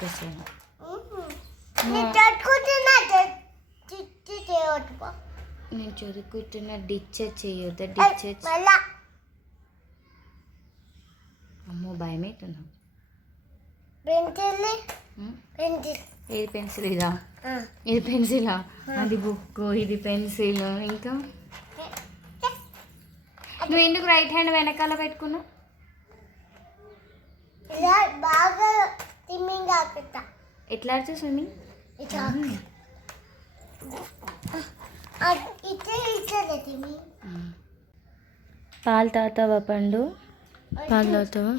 Discuss చేయను. నేను చదువుకుంటున్న డిస్కస్ చేయొద్దా? డిస్కస్ అమ్మో భయమవుతున్నా. ఏది పెన్సిల్ ఇదా? ఇది పెన్సిలా? అది బుక్, ఇది పెన్సిల్. ఇంకా నువ్వు ఎందుకు రైట్ హ్యాండ్ వెనకాల పెట్టుకున్నావు? ఎట్లా ఆడుతూ స్విమ్మింగ్? పాలు తాగుతావా పండు? పాలు తాగుతావా?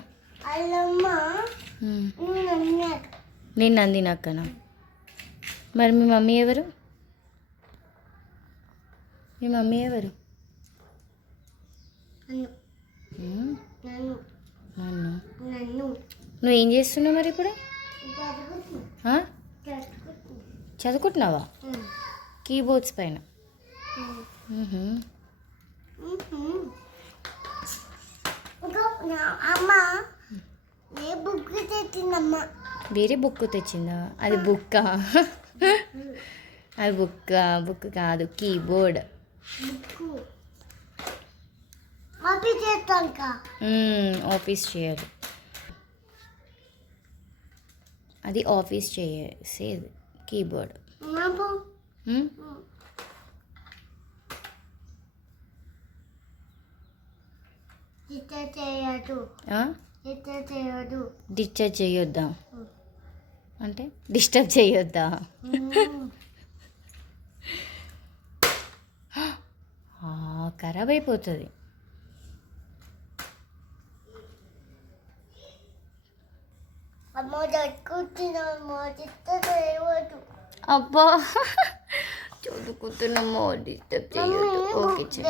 నేను నందినక్కనా? మరి మీ మమ్మీ ఎవరు? మీ మమ్మీ ఎవరు? నన్ను. నువ్వేం చేస్తున్నావు మరి ఇప్పుడు? చదువుకుంటున్నావా? కీబోర్డ్స్ పైన. వేరే బుక్ తెచ్చిందా? అది బుక్కా? అది బుక్ కాదు, కీబోర్డ్. ఆఫీస్ చేయాలి. అది ఆఫీస్ చేసేది కీబోర్డ్. డిస్టర్బ్ చేయొద్దా అంటే? డిస్టర్బ్ చేయొద్దా? ఖరాబ్ అయిపోతుంది. అబ్బా చదువుకుంటున్నామో డిస్టర్బ్ చేయొద్దు. ఓకే.